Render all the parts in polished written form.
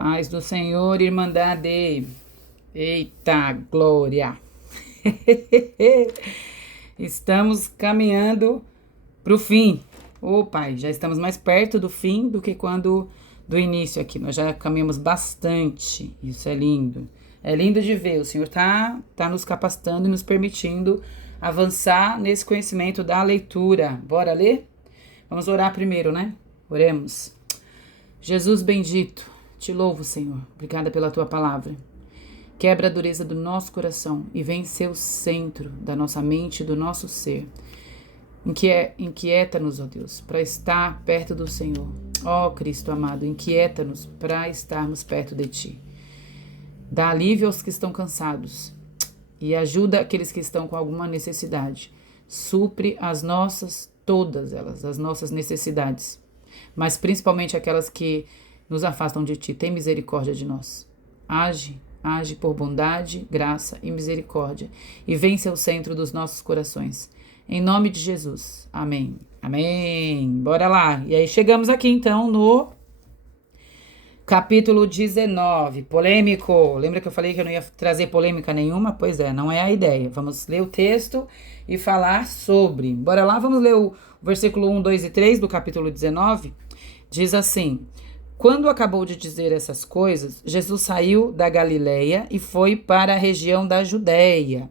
Paz do Senhor, Irmandade. Eita, glória. Estamos caminhando para o fim. Ô, Pai, já estamos mais perto do fim do que quando do início aqui. Nós já caminhamos bastante. Isso é lindo. É lindo de ver. O Senhor tá nos capacitando e nos permitindo avançar nesse conhecimento da leitura. Bora ler? Vamos orar primeiro, né? Oremos. Jesus bendito, te louvo, Senhor. Obrigada pela tua palavra. Quebra a dureza do nosso coração e vem ser o centro da nossa mente e do nosso ser. Inquieta-nos, ó Deus, para estar perto do Senhor. Ó Cristo amado, inquieta-nos para estarmos perto de Ti. Dá alívio aos que estão cansados e ajuda aqueles que estão com alguma necessidade. Supre todas elas, as nossas necessidades, mas principalmente aquelas que nos afastam de Ti. Tem misericórdia de nós. Age por bondade, graça e misericórdia e vem ser o centro dos nossos corações. Em nome de Jesus. Amém. Amém. Bora lá. E aí chegamos aqui então no capítulo 19. Polêmico. Lembra que eu falei que eu não ia trazer polêmica nenhuma? Pois é, não é a ideia. Vamos ler o texto e falar sobre. Bora lá, vamos ler o versículo 1, 2 e 3 do capítulo 19. Diz assim: Quando acabou de dizer essas coisas, Jesus saiu da Galileia e foi para a região da Judéia.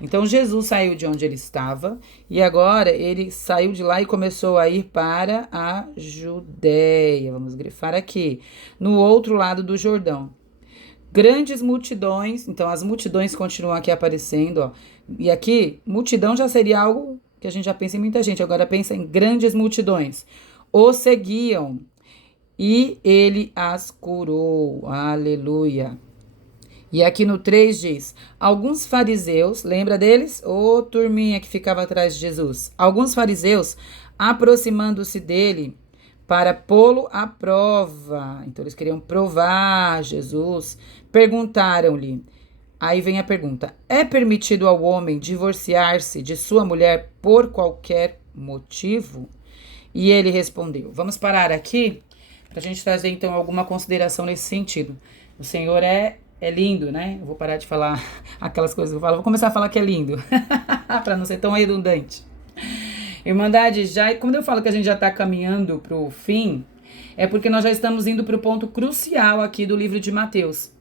Então Jesus saiu de onde ele estava e agora ele saiu de lá e começou a ir para a Judéia. Vamos grifar aqui, no outro lado do Jordão. Grandes multidões, então as multidões continuam aqui aparecendo, ó. E aqui, multidão já seria algo que a gente já pensa em muita gente, agora pensa em grandes multidões. O seguiam e ele as curou. Aleluia. E aqui no 3 diz, alguns fariseus, lembra deles? Ô, turminha que ficava atrás de Jesus. Alguns fariseus, aproximando-se dele para pô-lo à prova. Então eles queriam provar Jesus. Perguntaram-lhe, aí vem a pergunta, é permitido ao homem divorciar-se de sua mulher por qualquer motivo? E ele respondeu. Vamos parar aqui para a gente trazer então alguma consideração nesse sentido. O Senhor é lindo, né? Eu vou parar de falar aquelas coisas que eu falo. Vou começar a falar que é lindo. Para não ser tão redundante. Irmandade, quando eu falo que a gente já está caminhando para o fim, é porque nós já estamos indo para o ponto crucial aqui do livro de Mateus.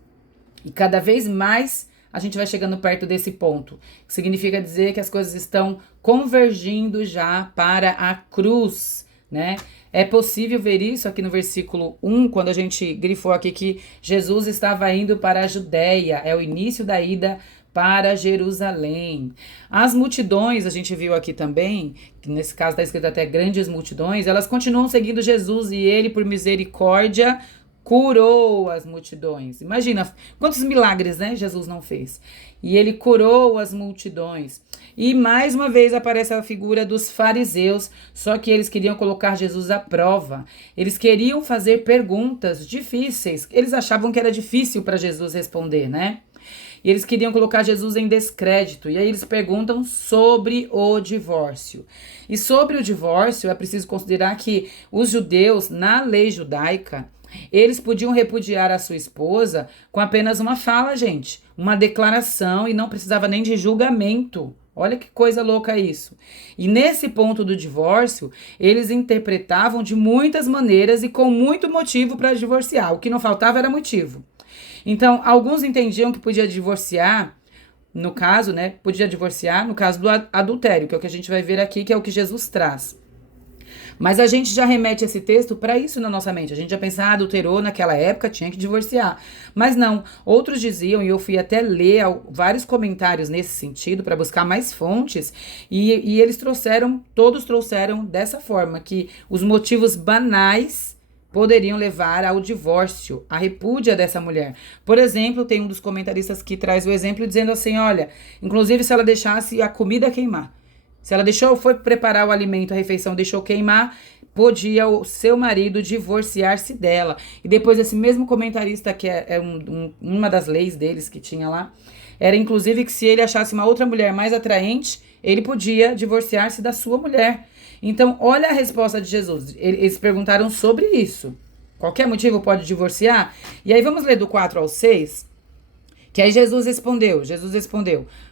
E cada vez mais a gente vai chegando perto desse ponto. Que significa dizer que as coisas estão convergindo já para a cruz, né? É possível ver isso aqui no versículo 1, quando a gente grifou aqui que Jesus estava indo para a Judéia, é o início da ida para Jerusalém. As multidões, a gente viu aqui também, que nesse caso está escrito até grandes multidões, elas continuam seguindo Jesus e ele, por misericórdia, curou as multidões. Imagina quantos milagres, né, Jesus não fez. E ele curou as multidões. E mais uma vez aparece a figura dos fariseus, só que eles queriam colocar Jesus à prova. Eles queriam fazer perguntas difíceis. Eles achavam que era difícil para Jesus responder, né? E eles queriam colocar Jesus em descrédito. E aí eles perguntam sobre o divórcio. E sobre o divórcio, é preciso considerar que os judeus, na lei judaica, eles podiam repudiar a sua esposa com apenas uma fala, gente. Uma declaração e não precisava nem de julgamento. Olha que coisa louca isso. E nesse ponto do divórcio, eles interpretavam de muitas maneiras e com muito motivo para divorciar. O que não faltava era motivo. Então, alguns entendiam que podia divorciar, no caso, né? Podia divorciar no caso do adultério, que é o que a gente vai ver aqui, que é o que Jesus traz. Mas a gente já remete esse texto para isso na nossa mente. A gente já pensa, adulterou naquela época, tinha que divorciar. Mas não, outros diziam, e eu fui até ler vários comentários nesse sentido, para buscar mais fontes, e eles todos trouxeram dessa forma, que os motivos banais poderiam levar ao divórcio, à repúdia dessa mulher. Por exemplo, tem um dos comentaristas que traz o exemplo dizendo assim, olha, inclusive se ela deixasse a comida queimar, se ela foi preparar o alimento, a refeição, deixou queimar, podia o seu marido divorciar-se dela. E depois esse mesmo comentarista, que é uma das leis deles que tinha lá, era inclusive que se ele achasse uma outra mulher mais atraente, ele podia divorciar-se da sua mulher. Então, olha a resposta de Jesus. Eles perguntaram sobre isso. Qualquer motivo pode divorciar? E aí vamos ler do 4 ao 6, que aí Jesus respondeu,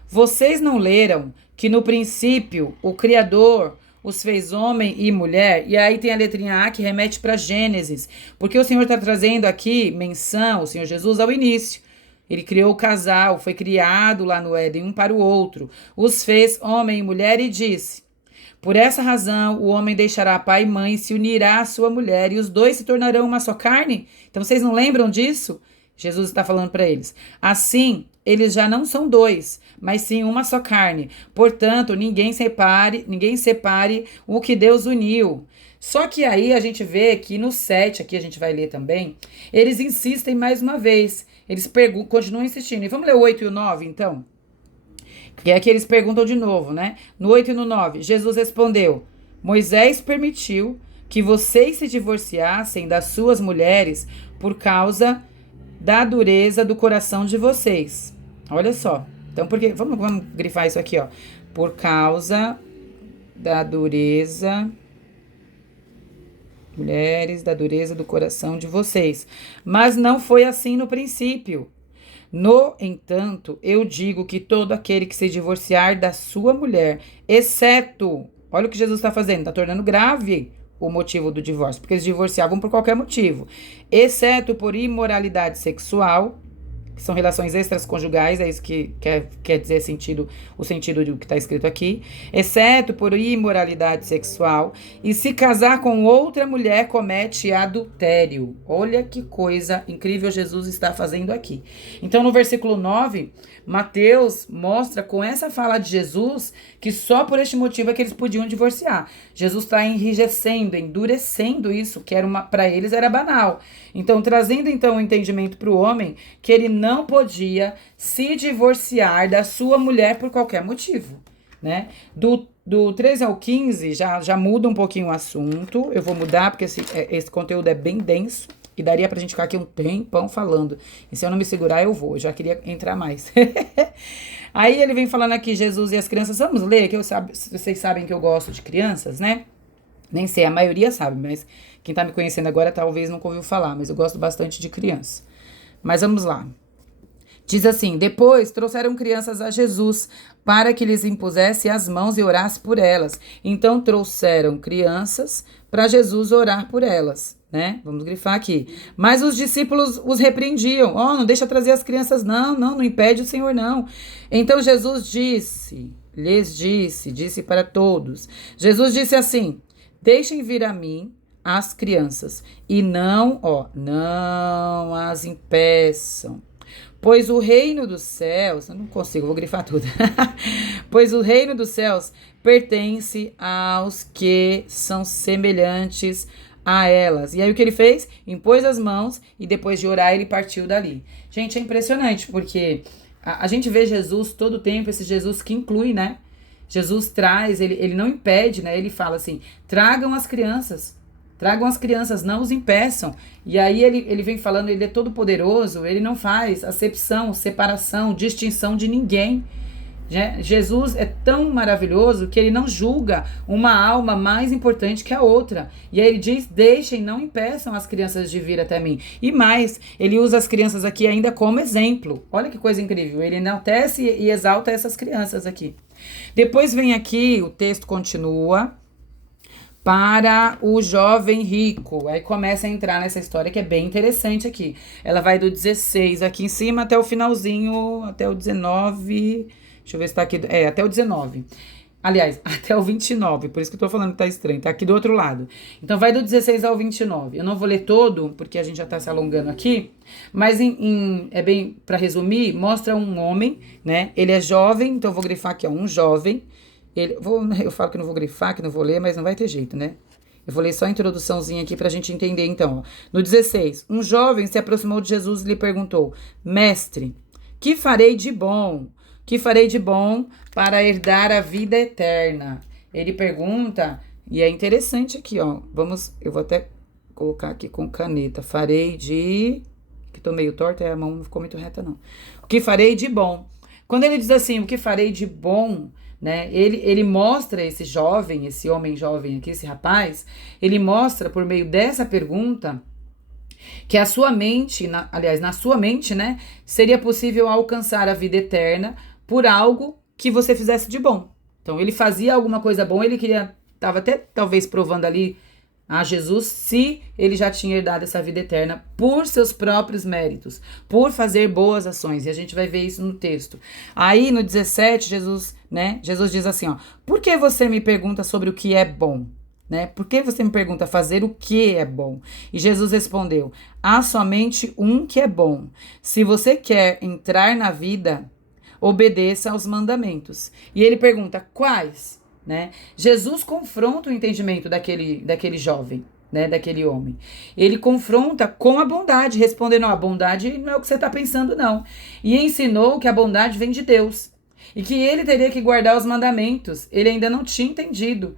vocês não leram que no princípio o Criador os fez homem e mulher? E aí tem a letrinha A que remete para Gênesis, porque o Senhor está trazendo aqui menção, o Senhor Jesus, ao início. Ele criou o casal, foi criado lá no Éden, um para o outro. Os fez homem e mulher e disse: por essa razão, o homem deixará pai e mãe e se unirá à sua mulher, e os dois se tornarão uma só carne? Então, vocês não lembram disso? Jesus está falando para eles. Assim, eles já não são dois, mas sim uma só carne. Portanto, ninguém separe o que Deus uniu. Só que aí a gente vê que no 7, aqui a gente vai ler também, eles insistem mais uma vez. Eles continuam insistindo. E vamos ler o 8 e o 9, então? Porque aqui eles perguntam de novo, né? No 8 e no 9, Jesus respondeu: Moisés permitiu que vocês se divorciassem das suas mulheres por causa da dureza do coração de vocês. Olha só. Então, porque vamos grifar isso aqui, ó. Por causa da dureza, mulheres, da dureza do coração de vocês. Mas não foi assim no princípio. No entanto, eu digo que todo aquele que se divorciar da sua mulher, exceto, olha o que Jesus está fazendo, está tornando grave o motivo do divórcio, porque eles divorciavam por qualquer motivo, exceto por imoralidade sexual, que são relações extraconjugais, é isso que quer dizer o sentido do que está escrito aqui, exceto por imoralidade sexual, e se casar com outra mulher comete adultério. Olha que coisa incrível Jesus está fazendo aqui. Então, no versículo 9, Mateus mostra com essa fala de Jesus que só por este motivo é que eles podiam divorciar. Jesus está enrijecendo, endurecendo isso, que para eles era banal. Então, trazendo então o entendimento para o homem que ele não podia se divorciar da sua mulher por qualquer motivo, né? Do 13 ao 15 já muda um pouquinho o assunto. Eu vou mudar porque esse conteúdo é bem denso e daria pra gente ficar aqui um tempão falando. E se eu não me segurar, eu vou. Eu já queria entrar mais. Aí ele vem falando aqui, Jesus e as crianças. Vamos ler, que vocês sabem que eu gosto de crianças, né? Nem sei, a maioria sabe, mas quem tá me conhecendo agora talvez nunca ouviu falar, mas eu gosto bastante de criança. Mas vamos lá. Diz assim: depois trouxeram crianças a Jesus para que lhes impusesse as mãos e orasse por elas. Então trouxeram crianças para Jesus orar por elas, né? Vamos grifar aqui. Mas os discípulos os repreendiam. Não deixa trazer as crianças, não impede o Senhor, não. Então Jesus lhes disse para todos. Jesus disse assim: deixem vir a mim as crianças e não as impeçam. Pois o reino dos céus, eu não consigo, vou grifar tudo. Pois o reino dos céus pertence aos que são semelhantes a elas. E aí o que ele fez? Impôs as mãos e depois de orar ele partiu dali. Gente, é impressionante porque a gente vê Jesus todo o tempo, esse Jesus que inclui, né? Jesus traz, ele não impede, né? Ele fala assim: tragam as crianças, não os impeçam. E aí ele vem falando, ele é todo poderoso, ele não faz acepção, separação, distinção de ninguém. Jesus é tão maravilhoso que ele não julga uma alma mais importante que a outra. E aí ele diz: deixem, não impeçam as crianças de vir até mim. E mais, ele usa as crianças aqui ainda como exemplo. Olha que coisa incrível, ele enaltece e exalta essas crianças aqui. Depois vem aqui, o texto continua, para o jovem rico. Aí começa a entrar nessa história que é bem interessante aqui. Ela vai do 16 aqui em cima até o finalzinho, até o 19. Deixa eu ver se tá aqui. Até o 19. Aliás, até o 29. Por isso que eu tô falando que tá estranho. Tá aqui do outro lado. Então vai do 16 ao 29. Eu não vou ler todo, porque a gente já tá se alongando aqui. Mas é bem, para resumir, mostra um homem, né? Ele é jovem, então eu vou grifar aqui, um jovem. Eu falo que não vou grifar, que não vou ler, mas não vai ter jeito, né? Eu vou ler só a introduçãozinha aqui pra gente entender, então. No 16, um jovem se aproximou de Jesus e lhe perguntou: Mestre, que farei de bom? Que farei de bom para herdar a vida eterna? Ele pergunta, e é interessante aqui, ó. Eu vou até colocar aqui com caneta. Que tô meio torta, a mão não ficou muito reta, não. O que farei de bom? Quando ele diz assim, o que farei de bom, né? Ele mostra esse homem jovem aqui, esse rapaz, ele mostra por meio dessa pergunta Que a sua mente, na sua mente, né, seria possível alcançar a vida eterna por algo que você fizesse de bom. Então, ele fazia alguma coisa boa, ele estava até talvez provando ali a Jesus se ele já tinha herdado essa vida eterna por seus próprios méritos, por fazer boas ações. E a gente vai ver isso no texto. Aí, no 17, Jesus diz assim, ó, por que você me pergunta sobre o que é bom? Né? Por que você me pergunta fazer o que é bom? E Jesus respondeu, há somente um que é bom. Se você quer entrar na vida, obedeça aos mandamentos. E ele pergunta, quais? Né? Jesus confronta o entendimento daquele jovem, né? Daquele homem. Ele confronta com a bondade, respondendo, a bondade não é o que você está pensando, não. E ensinou que a bondade vem de Deus. E que ele teria que guardar os mandamentos. Ele ainda não tinha entendido.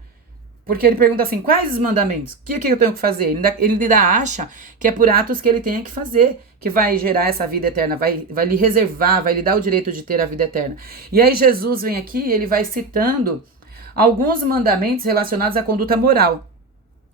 Porque ele pergunta assim, quais os mandamentos? O que eu tenho que fazer? Ele ainda acha que é por atos que ele tenha que fazer, que vai gerar essa vida eterna, vai lhe reservar, vai lhe dar o direito de ter a vida eterna. E aí Jesus vem aqui e ele vai citando alguns mandamentos relacionados à conduta moral.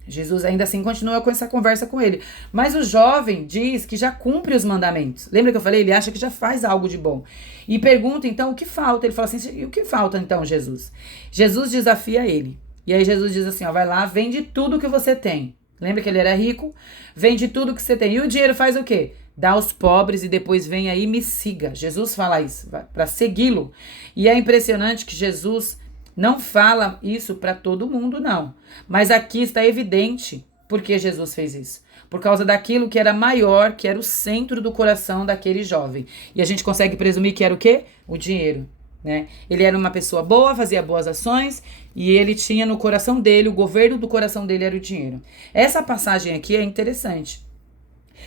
Jesus ainda assim continua com essa conversa com ele. Mas o jovem diz que já cumpre os mandamentos. Lembra que eu falei? Ele acha que já faz algo de bom. E pergunta então o que falta. Ele fala assim, e o que falta então, Jesus? Jesus desafia ele. E aí Jesus diz assim, ó, vai lá, vende tudo que você tem. Lembra que ele era rico? Vende tudo que você tem. E o dinheiro faz o quê? Dá aos pobres e depois vem aí e me siga. Jesus fala isso, para segui-lo. E é impressionante que Jesus não fala isso para todo mundo, não. Mas aqui está evidente por que Jesus fez isso. Por causa daquilo que era maior, que era o centro do coração daquele jovem. E a gente consegue presumir que era o quê? O dinheiro. Né? Ele era uma pessoa boa, fazia boas ações e ele tinha no coração dele, o governo do coração dele era o dinheiro. Essa passagem aqui é interessante.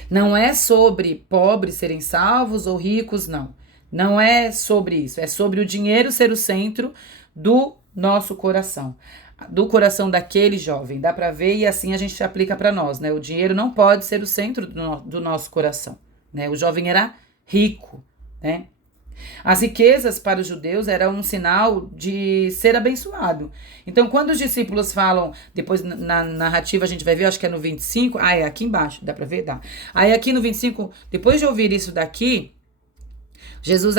Não é sobre pobres serem salvos ou ricos, não. Não é sobre isso. É sobre o dinheiro ser o centro do nosso coração. Do coração daquele jovem. Dá para ver e assim a gente aplica para nós, né? O dinheiro não pode ser o centro do nosso coração, né? O jovem era rico, né? As riquezas para os judeus eram um sinal de ser abençoado. Então, quando os discípulos falam, depois na narrativa a gente vai ver, acho que é no 25, é aqui embaixo, dá para ver? Dá. Aí aqui no 25, depois de ouvir isso daqui, Jesus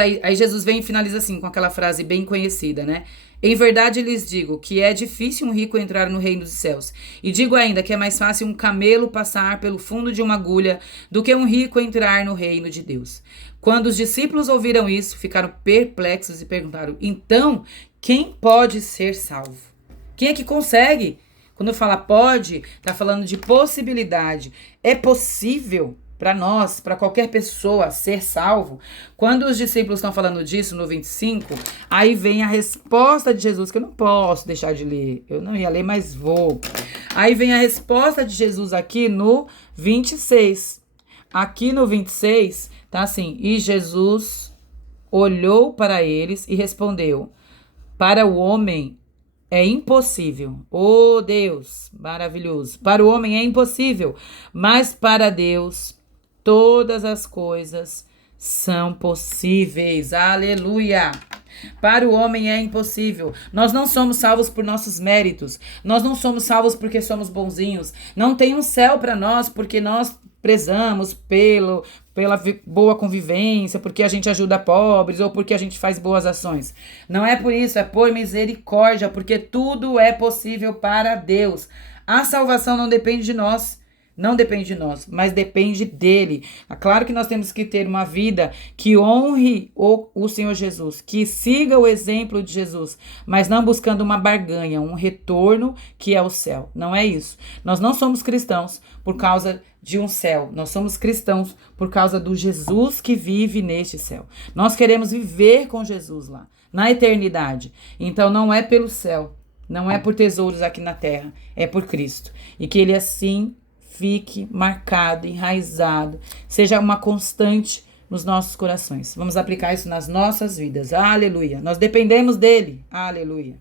vem e finaliza assim, com aquela frase bem conhecida, né? Em verdade lhes digo que é difícil um rico entrar no reino dos céus. E digo ainda que é mais fácil um camelo passar pelo fundo de uma agulha do que um rico entrar no reino de Deus. Quando os discípulos ouviram isso, ficaram perplexos e perguntaram, então, quem pode ser salvo? Quem é que consegue? Quando fala pode, está falando de possibilidade. É possível para nós, para qualquer pessoa ser salvo. Quando os discípulos estão falando disso no 25, aí vem a resposta de Jesus, que eu não posso deixar de ler. Eu não ia ler, mas vou. Aí vem a resposta de Jesus aqui no 26. Aqui no 26, tá assim, e Jesus olhou para eles e respondeu, para o homem é impossível. Oh Deus, maravilhoso. Para o homem é impossível, mas para Deus todas as coisas são possíveis. Aleluia! Para o homem é impossível. Nós não somos salvos por nossos méritos. Nós não somos salvos porque somos bonzinhos. Não tem um céu para nós porque nós prezamos pela boa convivência, porque a gente ajuda pobres ou porque a gente faz boas ações. Não é por isso, é por misericórdia, porque tudo é possível para Deus. A salvação não depende de nós. Não depende de nós, mas depende dele. É claro que nós temos que ter uma vida que honre o Senhor Jesus, que siga o exemplo de Jesus, mas não buscando uma barganha, um retorno que é o céu. Não é isso. Nós não somos cristãos por causa de um céu. Nós somos cristãos por causa do Jesus que vive neste céu. Nós queremos viver com Jesus lá, na eternidade. Então não é pelo céu, não é por tesouros aqui na terra, é por Cristo. E que ele assim fique marcado, enraizado, seja uma constante nos nossos corações. Vamos aplicar isso nas nossas vidas. Aleluia. Nós dependemos dele. Aleluia.